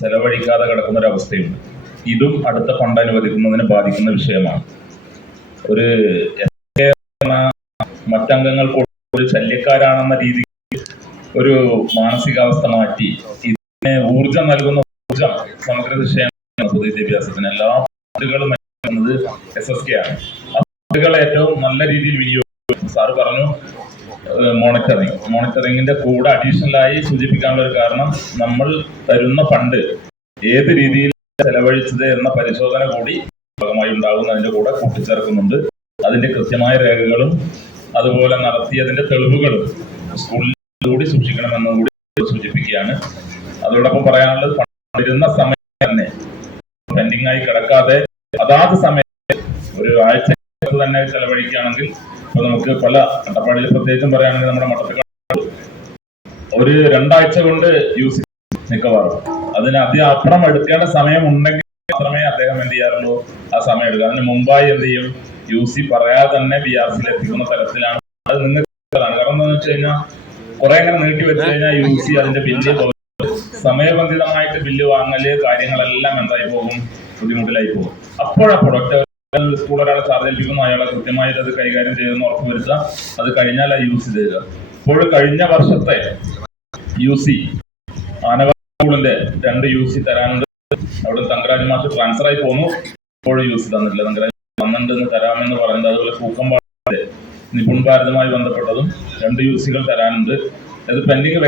ചെലവഴിക്കാതെ കിടക്കുന്ന ഒരു അവസ്ഥയുണ്ട് ഇതും അടുത്ത ഫണ്ട് അനുവദിക്കുന്നതിനെ ബാധിക്കുന്ന വിഷയമാണ്. ഒരു മറ്റംഗങ്ങൾ ഒരു ശല്യക്കാരാണെന്ന രീതിയിൽ ഒരു മാനസികാവസ്ഥ മാറ്റി ഇതിനെ ഊർജം നൽകുന്ന ഊർജം സമഗ്ര വിഷയമാണ് പൊതുവിദ്യാഭ്യാസത്തിന്. എല്ലാ ഫണ്ടുകളും എസ് എസ് കെ ആണ്. ആ ഫണ്ടുകൾ ഏറ്റവും നല്ല രീതിയിൽ വിനിയോഗിക്കും. സാറ് പറഞ്ഞു മോണിറ്ററിങ് മോണിറ്ററിങ്ങിന്റെ കൂടെ അഡീഷണൽ ആയി സൂചിപ്പിക്കാനുള്ള ഒരു കാരണം നമ്മൾ തരുന്ന ഫണ്ട് ഏത് രീതിയിൽ ചെലവഴിച്ചത് എന്ന പരിശോധന കൂടി ഭാഗമായി ഉണ്ടാകുന്നതിന്റെ കൂടെ കൂട്ടിച്ചേർക്കുന്നുണ്ട്. അതിന്റെ കൃത്യമായ രേഖകളും അതുപോലെ നടത്തിയതിന്റെ തെളിവുകളും സ്കൂളിൽ കൂടി സൂക്ഷിക്കണമെന്നും കൂടി സൂചിപ്പിക്കുകയാണ്. അതോടൊപ്പം പറയാനുള്ളത് വരുന്ന സമയം തന്നെ പെൻഡിംഗ് ആയി കിടക്കാതെ അതാത് സമയത്ത് ഒരു ആഴ്ച തന്നെ ചെലവഴിക്കുകയാണെങ്കിൽ ഇപ്പൊ നമുക്ക് പല അട്ടപ്പാടിയിൽ പ്രത്യേകിച്ചും പറയുകയാണെങ്കിൽ നമ്മുടെ മട്ടത്തുകാട് ഒരു രണ്ടാഴ്ച കൊണ്ട് യൂസ് മിക്കവാറും. അതിന് അധികം അപ്പുറം എടുക്കേണ്ട സമയം ഉണ്ടെങ്കിൽ മാത്രമേ അദ്ദേഹം എന്ത് ചെയ്യാറുള്ളൂ? ആ സമയം എടുക്കുക. അതിന് മുമ്പായി എന്ത് ചെയ്യും? യു സി പറയാതെ തന്നെ ബി ആർ സിയിൽ എത്തിക്കുന്ന തരത്തിലാണ്. അത് നിങ്ങൾക്ക് കാരണം എന്താണെന്ന് വെച്ച് കഴിഞ്ഞാൽ കുറെ അങ്ങനെ നീട്ടി വെച്ച് കഴിഞ്ഞാൽ യു സി അതിന്റെ ബില്ല് സമയബന്ധിതമായിട്ട് ബില്ല് വാങ്ങൽ കാര്യങ്ങളെല്ലാം എന്തായി പോകും? ബുദ്ധിമുട്ടിലായി പോകും. അപ്പോഴാ പ്രൊഡക്റ്റ് സ്കൂൾ ഒരാളെ ചാർജ് ഏൽപ്പിക്കുന്നു അയാളെ കൃത്യമായിട്ട് അത് കൈകാര്യം ചെയ്തെന്ന് ഉറപ്പുവരുത്തുക അത് കഴിഞ്ഞാൽ യൂസ് ചെയ്യുക ഇപ്പോൾ കഴിഞ്ഞ വർഷത്തെ യു സി ആനവ സ്കൂളിന്റെ രണ്ട് യു സി തരാനുണ്ട്. അവിടെ തങ്കരാജ് മാഷ് ട്രാൻസ്ഫർ ആയി പോന്നു. ഇപ്പോഴും യൂസ് തന്നിട്ടില്ല. തങ്കരാജ് വന്നിട്ടുണ്ടെന്ന് തരാമെന്ന് പറയുന്നത് അതുപോലെ കൂക്കമ്പാടിന്റെ നിപുൺ ഭാരതമായി ബന്ധപ്പെട്ടതും രണ്ട് യു സികൾ തരാനുണ്ട്. അത് പെൻഡിങ്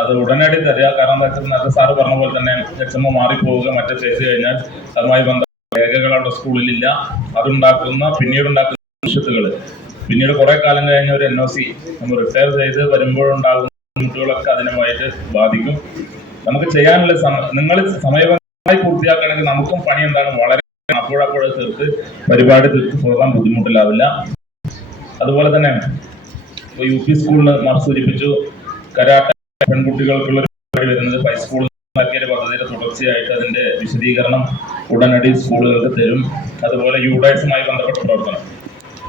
അത് ഉടനടി തരിക. കാരണം എന്താ വെച്ചാൽ സാറ് പറഞ്ഞ പോലെ തന്നെ എച്ച് എം ഒ മാറിപ്പോവുക മറ്റേ ചേച്ചി കഴിഞ്ഞാൽ അതുമായി ബന്ധപ്പെട്ട രേഖകൾ അവിടെ സ്കൂളിലില്ല. അതുണ്ടാക്കുന്ന പിന്നീട് ഉണ്ടാക്കുന്ന ഭവിഷ്യത്തുകൾ പിന്നീട് കുറെ കാലം കഴിഞ്ഞ ഒരു എൻ ഒ സി നമ്മൾ റിട്ടയർ ചെയ്ത് വരുമ്പോഴുണ്ടാകുന്ന ബുദ്ധിമുട്ടുകളൊക്കെ അതിനുമായിട്ട് ബാധിക്കും. നമുക്ക് ചെയ്യാനുള്ള സമയം നിങ്ങൾ സമയബന്ധമായി പൂർത്തിയാക്കണമെങ്കിൽ നമുക്കും പണി എന്താണ് വളരെ അപ്പോഴപ്പോഴെ തീർത്ത് പരിപാടി തീർത്ത് പോകാൻ ബുദ്ധിമുട്ടില്ലാവില്ല അതുപോലെ തന്നെ യു പി സ്കൂളിൽ മാർ സൂചിപ്പിച്ചു. കരാട്ട പെൺകുട്ടികൾക്കുള്ള പരിപാടി വരുന്നത് ഹൈസ്കൂളിൽ ഉണ്ടാക്കിയ ഒരു പദ്ധതിയുടെ തുടർച്ചയായിട്ട് അതിന്റെ വിശദീകരണം ഉടനടി സ്കൂളുകൾക്ക് തരും. അതുപോലെ യുഡൈസുമായി ബന്ധപ്പെട്ട പ്രവർത്തനം.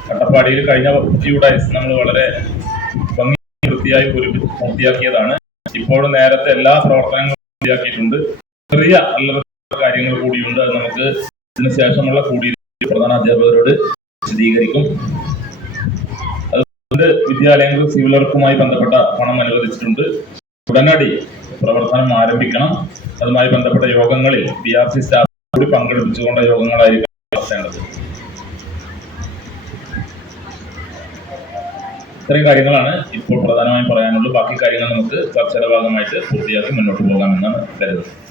കട്ടപ്പാടിയിൽ കഴിഞ്ഞ യുഡൈസ് നമ്മൾ വളരെ ഭംഗി വൃത്തിയായി പൂർത്തിയാക്കിയതാണ്. ഇപ്പോഴും നേരത്തെ എല്ലാ പ്രവർത്തനങ്ങളും പൂർത്തിയാക്കിയിട്ടുണ്ട്. ചെറിയ നല്ല കാര്യങ്ങൾ കൂടിയുണ്ട്. അത് നമുക്ക് ഇതിനു ശേഷമുള്ള കൂടി പ്രധാന അധ്യാപകരോട് വിശദീകരിക്കും. അതുകൊണ്ട് വിദ്യാലയങ്ങൾ സിവിലർക്കുമായി ബന്ധപ്പെട്ട പണം അനുവദിച്ചിട്ടുണ്ട്. ഉടനടി പ്രവർത്തനം ആരംഭിക്കണം. അതുമായി ബന്ധപ്പെട്ട യോഗങ്ങളിൽ ബി ആർ സി സ്റ്റാഫ് കൂടി പങ്കെടുപ്പിച്ചുകൊണ്ട യോഗങ്ങളായിരിക്കും ഇത്രയും കാര്യങ്ങളാണ് ഇപ്പോൾ പ്രധാനമായും പറയാനുള്ളൂ ബാക്കി കാര്യങ്ങൾ നമുക്ക് ചർച്ചയുടെ ഭാഗമായിട്ട് പൂർത്തിയാക്കി മുന്നോട്ട് പോകാമെന്നാണ് കരുതുന്നത്.